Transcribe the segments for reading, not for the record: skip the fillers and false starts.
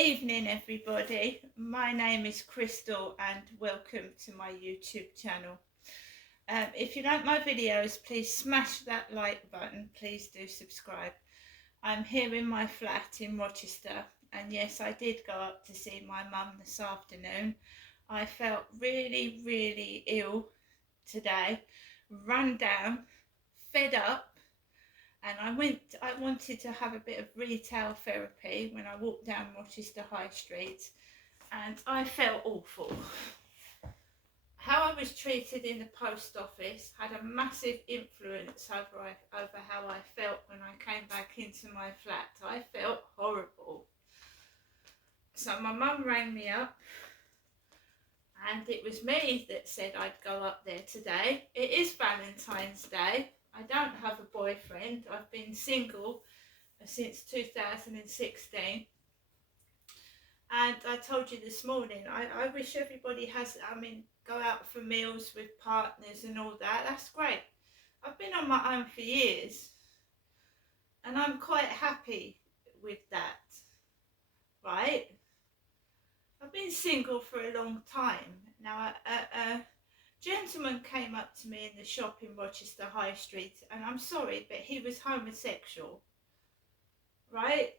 Evening everybody, my name is Crystal and welcome to my YouTube channel. If you like my videos, please smash that like button, please do subscribe. I'm here in my flat in Rochester, and yes, I did go up to see my mum this afternoon. I felt really ill today, run down, fed up, and I wanted to have a bit of retail therapy when I walked down Rochester High Street, and I felt awful. How I was treated in the post office had a massive influence over how I felt when I came back into my flat. I felt horrible. So my mum rang me up, and it was me that said I'd go up there today. It is Valentine's Day. I don't have a boyfriend. I've been single since 2016. And I told you this morning, I wish everybody has, go out for meals with partners and all that. That's great. I've been on my own for years, and I'm quite happy with that, right? I've been single for a long time. Now, a gentleman came up to me in the shop in Rochester High Street, and I'm sorry, but he was homosexual, right?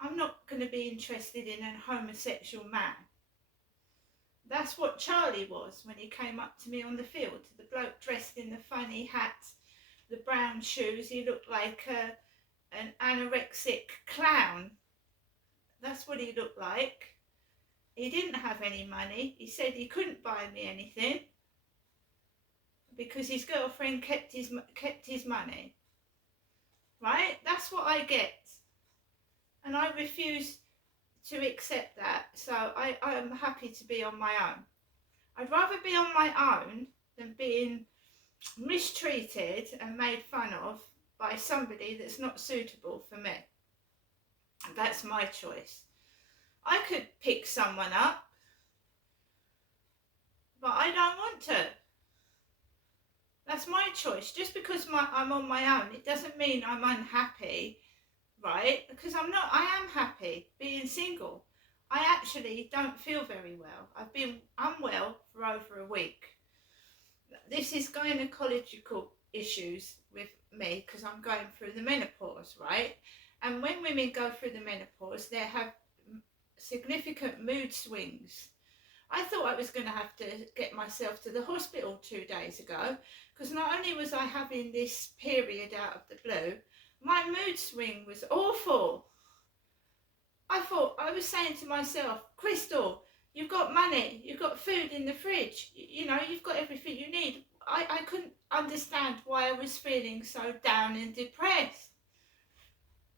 I'm not going to be interested in a homosexual man. That's what Charlie was when he came up to me on the field. The bloke dressed in the funny hat, the brown shoes. He looked like an anorexic clown. That's what he looked like. He didn't have any money. He said he couldn't buy me anything because his girlfriend kept his money. Right? That's what I get. And I refuse to accept that. So I am happy to be on my own. I'd rather be on my own than being mistreated and made fun of by somebody that's not suitable for me. That's my choice. I could pick someone up, but I don't want to. That's my choice. Just because I'm on my own, it doesn't mean I'm unhappy, right? Because I am happy being single. I actually don't feel very well. I've been unwell for over a week. This is gynecological issues with me because I'm going through the menopause, right? And when women go through the menopause, they have significant mood swings. I thought I was going to have to get myself to the hospital 2 days ago because not only was I having this period out of the blue, my mood swing was awful. I was saying to myself, Crystal, you've got money, you've got food in the fridge, you've got everything you need. I couldn't understand why I was feeling so down and depressed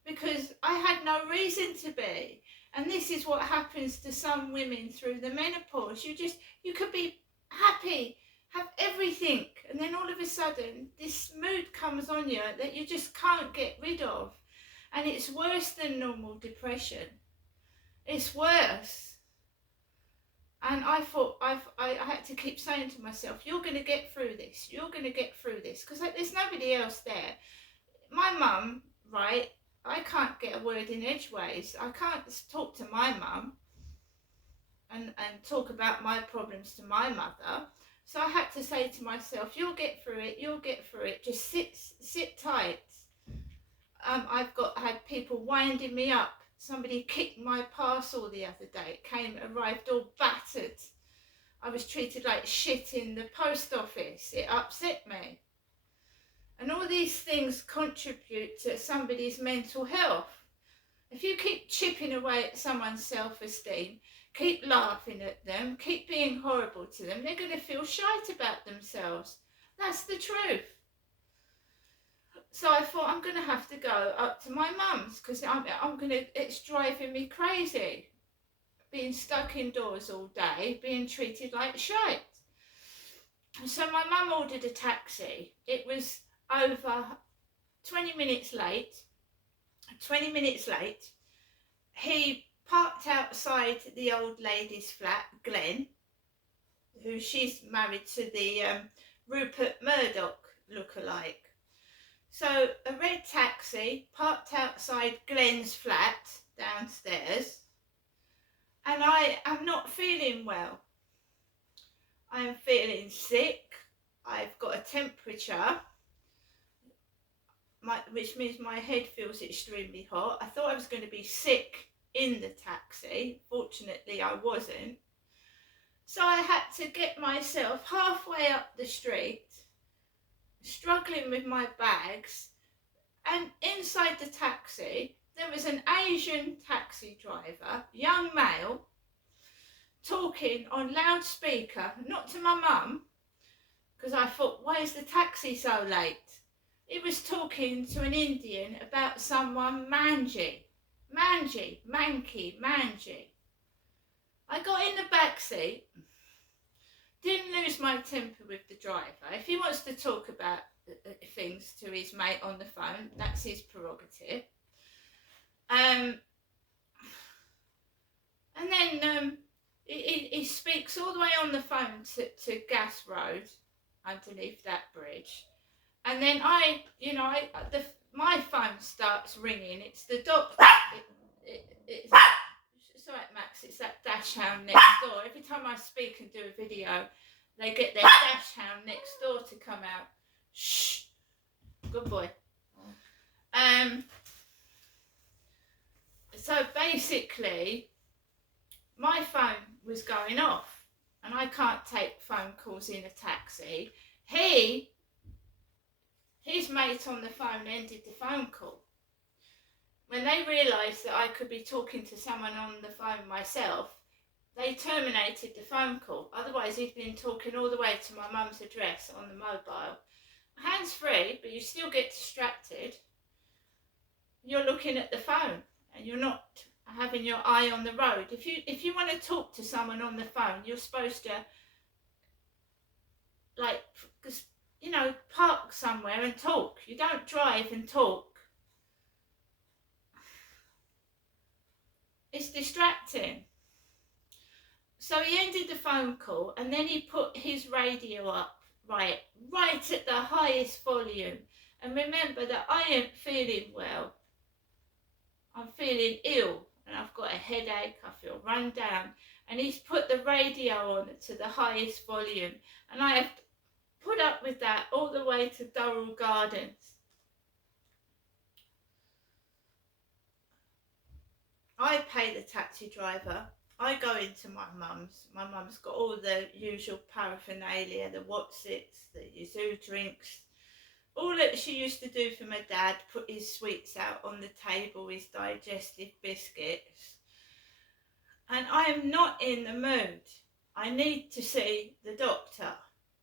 because I had no reason to be. And this is what happens to some women through the menopause. You could be happy, have everything, and then all of a sudden this mood comes on you that you just can't get rid of. And it's worse than normal depression. It's worse. And I thought I had to keep saying to myself, you're going to get through this. You're going to get through this. Because there's nobody else there. My mum, right, I can't get a word in edgeways. I can't talk to my mum and talk about my problems to my mother. So I had to say to myself, you'll get through it. You'll get through it. Just sit tight. I've had people winding me up. Somebody kicked my parcel the other day. It arrived all battered. I was treated like shit in the post office. It upset me. And all these things contribute to somebody's mental health. If you keep chipping away at someone's self-esteem, keep laughing at them, keep being horrible to them, they're going to feel shite about themselves. That's the truth. So I thought I'm going to have to go up to my mum's because it's driving me crazy. Being stuck indoors all day, being treated like shite. So my mum ordered a taxi. It was over 20 minutes late. He parked outside the old lady's flat, Glenn, who she's married to the Rupert Murdoch lookalike. So a red taxi parked outside Glenn's flat downstairs. and I am not feeling well. I am feeling sick. I've got a temperature, which means my head feels extremely hot. I thought I was going to be sick in the taxi. Fortunately, I wasn't. So I had to get myself halfway up the street, struggling with my bags, and inside the taxi there was an Asian taxi driver, young male, talking on loudspeaker, not to my mum, because I thought, why is the taxi so late? He was talking to an Indian about someone mangy. Mangy, manky, mangy. I got in the back seat, didn't lose my temper with the driver. If he wants to talk about things to his mate on the phone, that's his prerogative. And then he speaks all the way on the phone to Gas Road, underneath that bridge. And then my phone starts ringing. It's the doctor. It's sorry, Max. It's that dash hound next door. Every time I speak and do a video, they get their dash hound next door to come out. Shh. Good boy. So basically, my phone was going off, and I can't take phone calls in a taxi. His mate on the phone ended the phone call. When they realised that I could be talking to someone on the phone myself, they terminated the phone call. Otherwise, he'd been talking all the way to my mum's address on the mobile. Hands-free, but you still get distracted. You're looking at the phone and you're not having your eye on the road. If you want to talk to someone on the phone, you're supposed to, park somewhere and talk. You don't drive and talk. It's distracting. So he ended the phone call, and then he put his radio up right at the highest volume. And remember that I ain't feeling well. I'm feeling ill, and I've got a headache. I feel run down. And he's put the radio on to the highest volume, and I have put up with that all the way to Durrell Gardens. I pay the taxi driver. I go into my mum's. My mum's got all the usual paraphernalia, the Wotsits, the Yazoo drinks, all that she used to do for my dad, put his sweets out on the table, his digestive biscuits. And I am not in the mood. I need to see the doctor,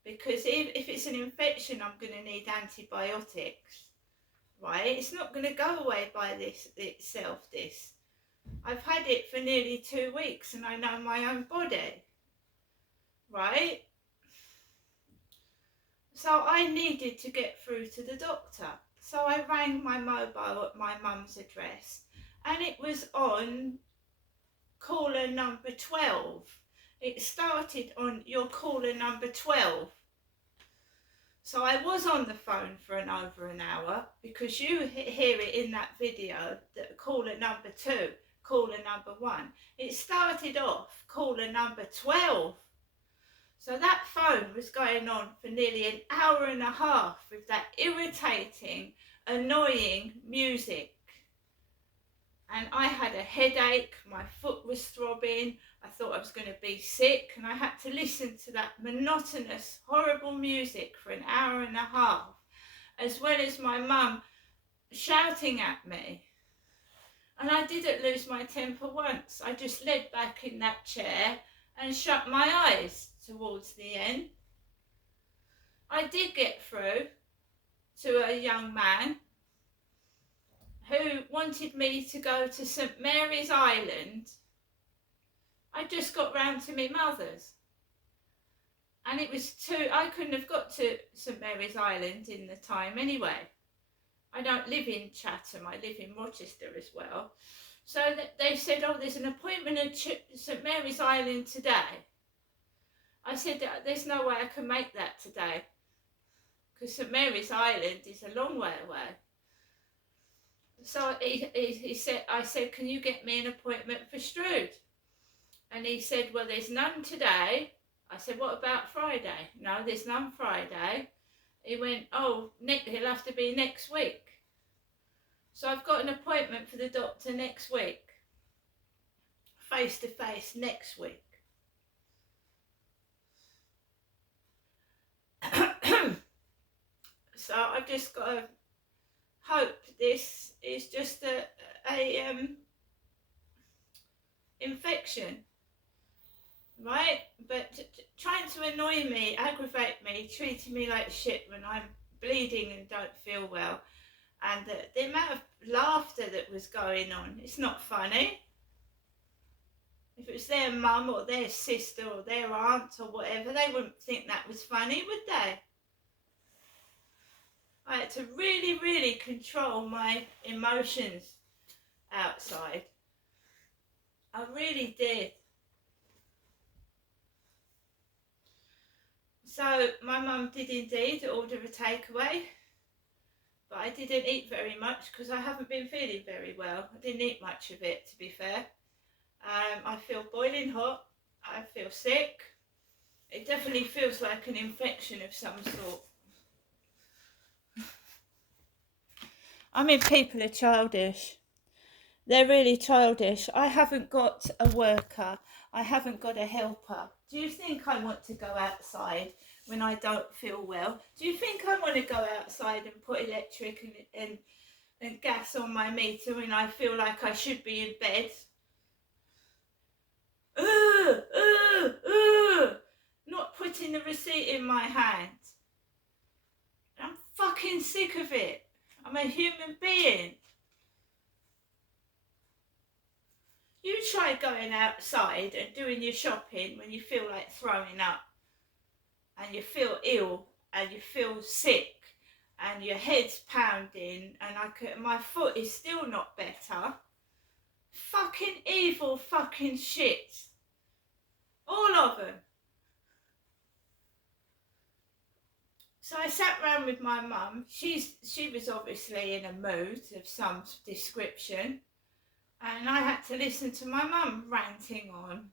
because if it's an infection, I'm going to need antibiotics, right? It's not going to go away by this itself, this. I've had it for nearly 2 weeks and I know my own body, right? So I needed to get through to the doctor. So I rang my mobile at my mum's address, and it was on caller number 12. It started on your caller number 12. So I was on the phone for over an hour, because you hear it in that video, that caller number 2. Caller number 1. It started off caller number 12. So that phone was going on for nearly an hour and a half with that irritating, annoying music. And I had a headache, my foot was throbbing, I thought I was going to be sick, and I had to listen to that monotonous, horrible music for an hour and a half, as well as my mum shouting at me. And I didn't lose my temper once. I just lay back in that chair and shut my eyes towards the end. I did get through to a young man who wanted me to go to St Mary's Island. I just got round to my mother's. And it was I couldn't have got to St Mary's Island in the time anyway. I don't live in Chatham, I live in Rochester as well. So they said, oh, there's an appointment at St Mary's Island today. I said, there's no way I can make that today, because St Mary's Island is a long way away. So I said, can you get me an appointment for Strood? And he said, well, there's none today. I said, what about Friday? No, there's none Friday. He went, oh, he'll have to be next week. So I've got an appointment for the doctor next week. Face to face next week. So I've just got to hope this is just a infection, right? But trying to annoy me, aggravate me, treating me like shit when I'm bleeding and don't feel well, and the amount of laughter that was going on, it's not funny. If it was their mum or their sister or their aunt or whatever, they wouldn't think that was funny, would they? I had to really, really control my emotions outside. I really did. So my mum did indeed order a takeaway, but I didn't eat very much because I haven't been feeling very well. I didn't eat much of it, to be fair. I feel boiling hot. I feel sick. It definitely feels like an infection of some sort. I mean, people are childish. They're really childish. I haven't got a worker. I haven't got a helper. Do you think I want to go outside when I don't feel well? Do you think I want to go outside and put electric and gas on my meter when I feel like I should be in bed? Not putting the receipt in my hand. I'm fucking sick of it. I'm a human being. You try going outside and doing your shopping when you feel like throwing up and you feel ill and you feel sick and your head's pounding and my foot is still not better. Fucking evil fucking shit. All of them. So I sat round with my mum. She was obviously in a mood of some description. And I had to listen to my mum ranting on.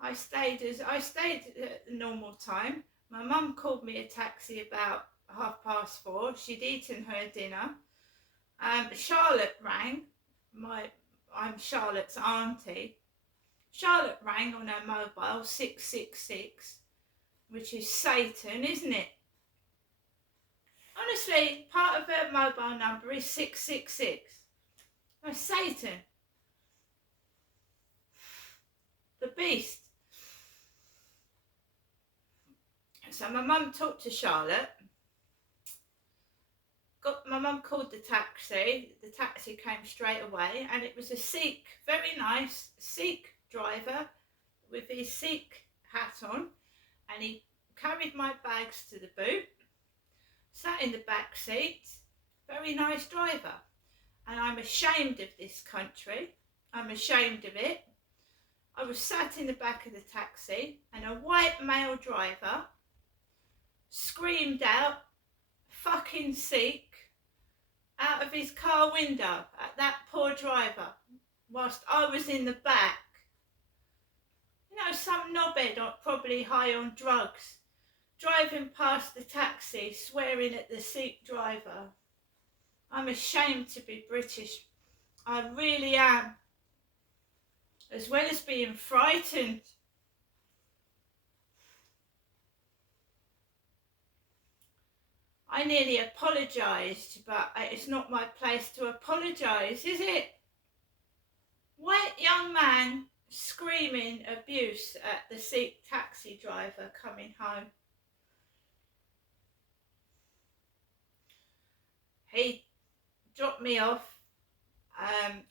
I stayed at the normal time. My mum called me a taxi about 4:30. She'd eaten her dinner. Charlotte rang. I'm Charlotte's auntie. Charlotte rang on her mobile 666, which is Satan, isn't it? Honestly, part of her mobile number is 666. That's Satan. The beast. So my mum talked to Charlotte. My mum called the taxi. The taxi came straight away, and it was a Sikh, very nice Sikh driver with his Sikh hat on, and he carried my bags to the boot, sat in the back seat. Very nice driver. And I'm ashamed of this country. I'm ashamed of it. I was sat in the back of the taxi, and a white male driver screamed out, fucking Sikh, out of his car window at that poor driver, whilst I was in the back. You know, some knobhead, probably high on drugs, driving past the taxi, swearing at the Sikh driver. I'm ashamed to be British. I really am. As well as being frightened. I nearly apologised, but it's not my place to apologise, is it? White young man screaming abuse at the Sikh taxi driver coming home. He dropped me off.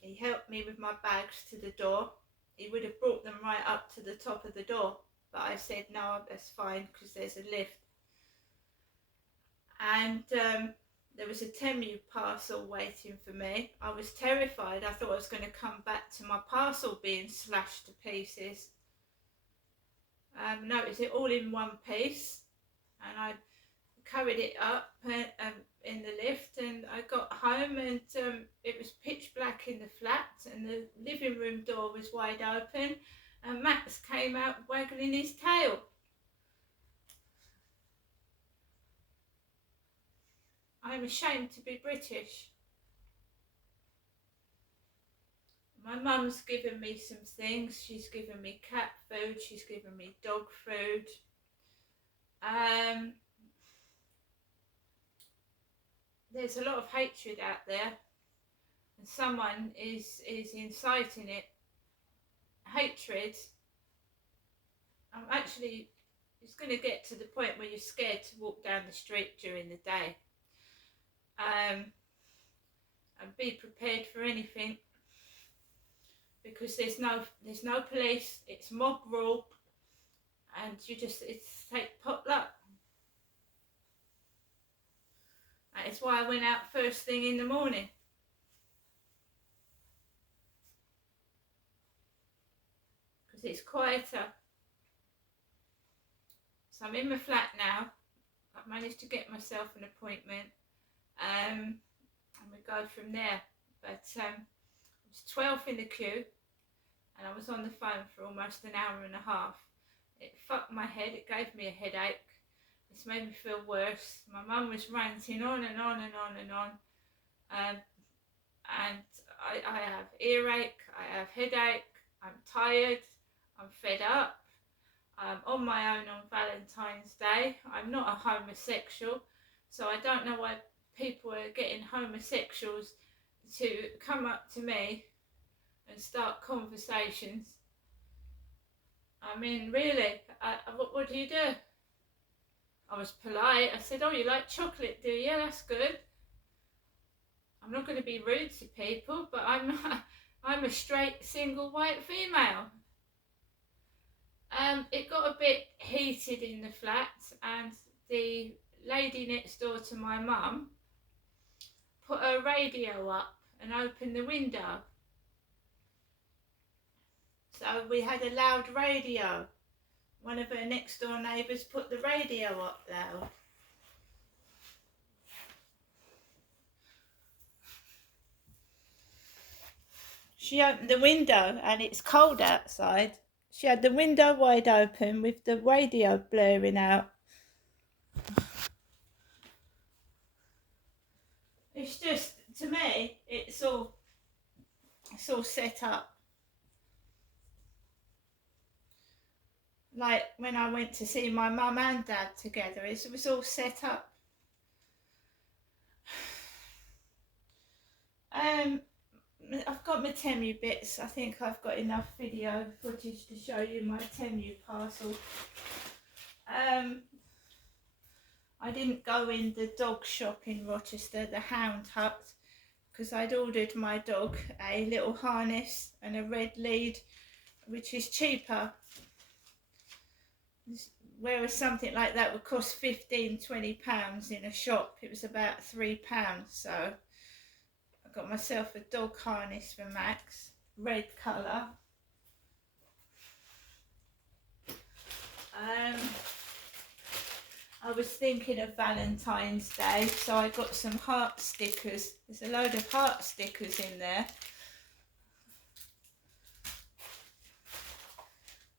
He helped me with my bags to the door. He would have brought them right up to the top of the door, but I said no, that's fine because there's a lift. And there was a Temu parcel waiting for me. I was terrified. I thought I was going to come back to my parcel being slashed to pieces. No, it was all in one piece, and I carried it up in the lift, and I got home, and it was pitch black in the flat, and the living room door was wide open, and Max came out waggling his tail. I'm ashamed to be British. My mum's given me some things. She's given me cat food, she's given me dog food. There's a lot of hatred out there, and someone is inciting it. Hatred. It's going to get to the point where you're scared to walk down the street during the day. And be prepared for anything, because there's no police. It's mob rule, and it's take potluck. That is why I went out first thing in the morning. Because it's quieter. So I'm in my flat now. I've managed to get myself an appointment. And we go from there. But I was 12th in the queue, and I was on the phone for almost an hour and a half. It fucked my head. It gave me a headache. It's made me feel worse. My mum was ranting on and on and on and on. And I have earache, I have headache, I'm tired, I'm fed up. I'm on my own on Valentine's Day. I'm not a homosexual, so I don't know why people are getting homosexuals to come up to me and start conversations. I mean, really, what do you do? I was polite. I said, oh, you like chocolate, do you? That's good. I'm not going to be rude to people, but I'm a straight, single, white female. It got a bit heated in the flat, and the lady next door to my mum put her radio up and opened the window. So we had a loud radio. One of her next door neighbours put the radio up loud. She opened the window, and it's cold outside. She had the window wide open with the radio blaring out. It's just, to me, it's all set up. Like when I went to see my mum and dad together, it was all set up. I've got my Temu bits. I think I've got enough video footage to show you my Temu parcel. I didn't go in the dog shop in Rochester, the Hound Hut, because I'd ordered my dog a little harness and a red lead, which is cheaper. Whereas something like that would cost £15–20 in a shop, it was about £3. So I got myself a dog harness for Max, red colour. I was thinking of Valentine's Day, so I got some heart stickers. There's a load of heart stickers in there.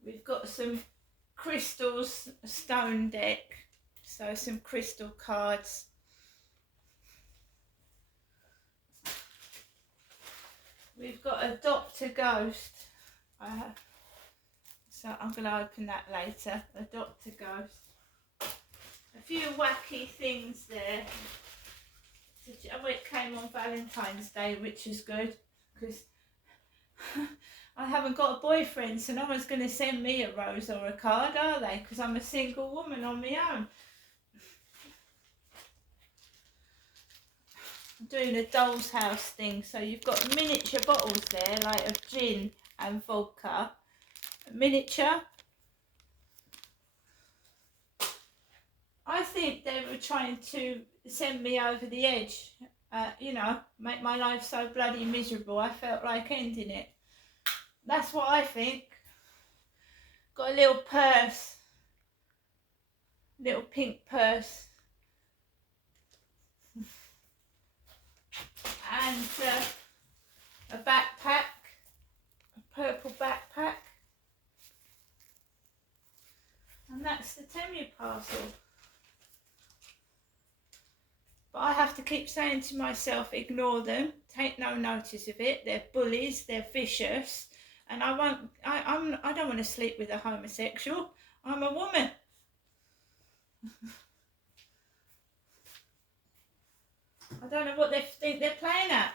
We've got some crystals, stone deck, so some crystal cards. We've got Adopt a Ghost. So I'm going to open that later. Adopt a Ghost. A few wacky things there. It came on Valentine's Day, which is good, because I haven't got a boyfriend, so no one's going to send me a rose or a card, are they? Because I'm a single woman on my own. I'm doing a doll's house thing, so you've got miniature bottles there, like of gin and vodka. Miniature. I think they were trying to send me over the edge, make my life so bloody miserable I felt like ending it. That's what I think. Got a little purse, little pink purse, and a backpack, a purple backpack. And that's the Temu parcel. But I have to keep saying to myself, ignore them, take no notice of it. They're bullies, they're vicious, and I don't want to sleep with a homosexual. I'm a woman. I don't know what they think they're playing at.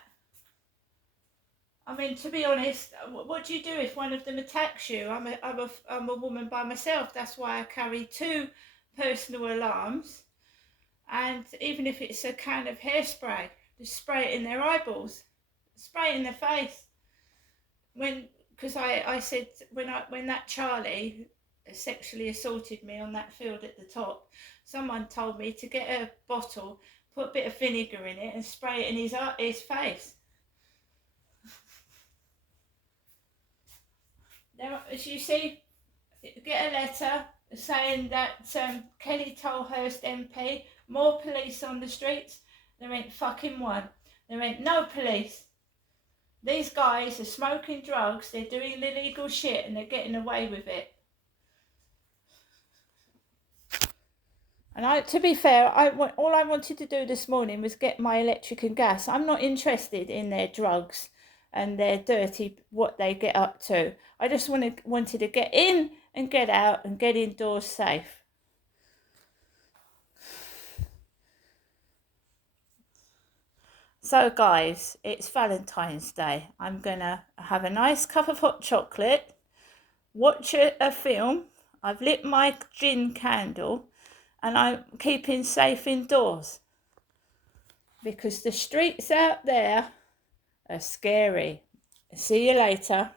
I mean, to be honest, what do you do if one of them attacks you? I'm a woman by myself. That's why I carry 2 personal alarms. And even if it's a can of hairspray, just spray it in their eyeballs, spray it in their face. Because I said, when that Charlie sexually assaulted me on that field at the top, someone told me to get a bottle, put a bit of vinegar in it and spray it in his face. Now, as you see, get a letter saying that Kelly Tolhurst MP, more police on the streets. There ain't fucking one. There ain't no police. These guys are smoking drugs, they're doing illegal shit, and they're getting away with it. And to be fair, all I wanted to do this morning was get my electric and gas. I'm not interested in their drugs and their dirty, what they get up to. I just wanted to get in and get out and get indoors safe. So guys, it's Valentine's Day. I'm gonna have a nice cup of hot chocolate, watch a film. I've lit my gin candle, and I'm keeping safe indoors because the streets out there are scary. See you later.